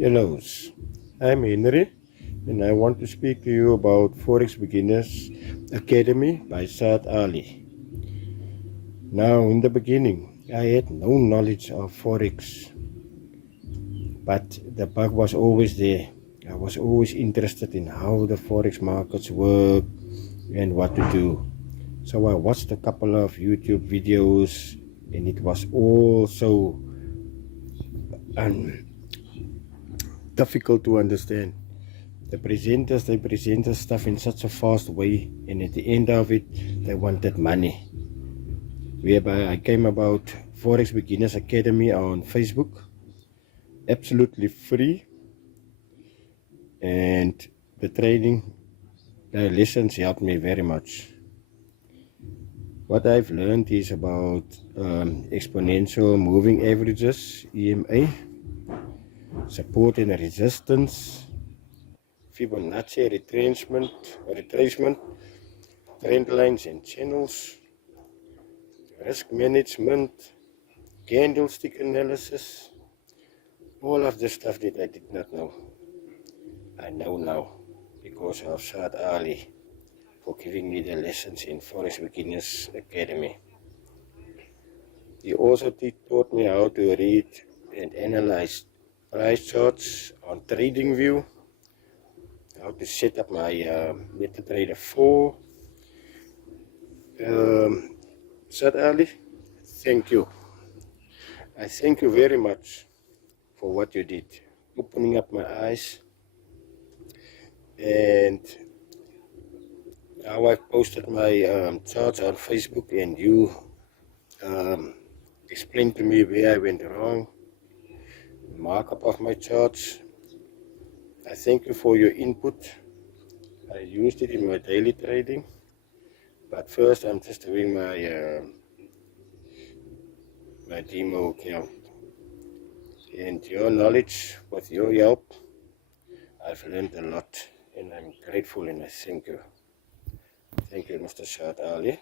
Hello, I'm Henry and I want to speak to you about Forex Beginners Academy by Saad Ali. Now, in the beginning, I had no knowledge of Forex, but the bug was always there. I was always interested in how the Forex markets work and what to do. So I watched a couple of YouTube videos and it was all so difficult to understand. The presenters, they presented stuff in such a fast way, and at the end of it, they wanted money. Whereby I came about Forex Beginners Academy on Facebook, absolutely free, and the lessons helped me very much. What I've learned is about exponential moving averages, EMA, support and resistance, Fibonacci retracement, trend lines and channels, risk management, candlestick analysis, all of the stuff that I did not know. I know now because of Saad Ali for giving me the lessons in Forex Beginners Academy. He also taught me how to read and analyze price charts on TradingView, how to set up my MetaTrader 4. Saad Ali, thank you. I thank you very much for what you did, opening up my eyes, and how I posted my charts on Facebook, and you explained to me where I went wrong, markup of my charts. I thank you for your input. I used it in my daily trading, but first I'm just doing my my demo account. And your knowledge, with your help, I've learned a lot, and I'm grateful and I thank you. Thank you, Mr. Saad Ali.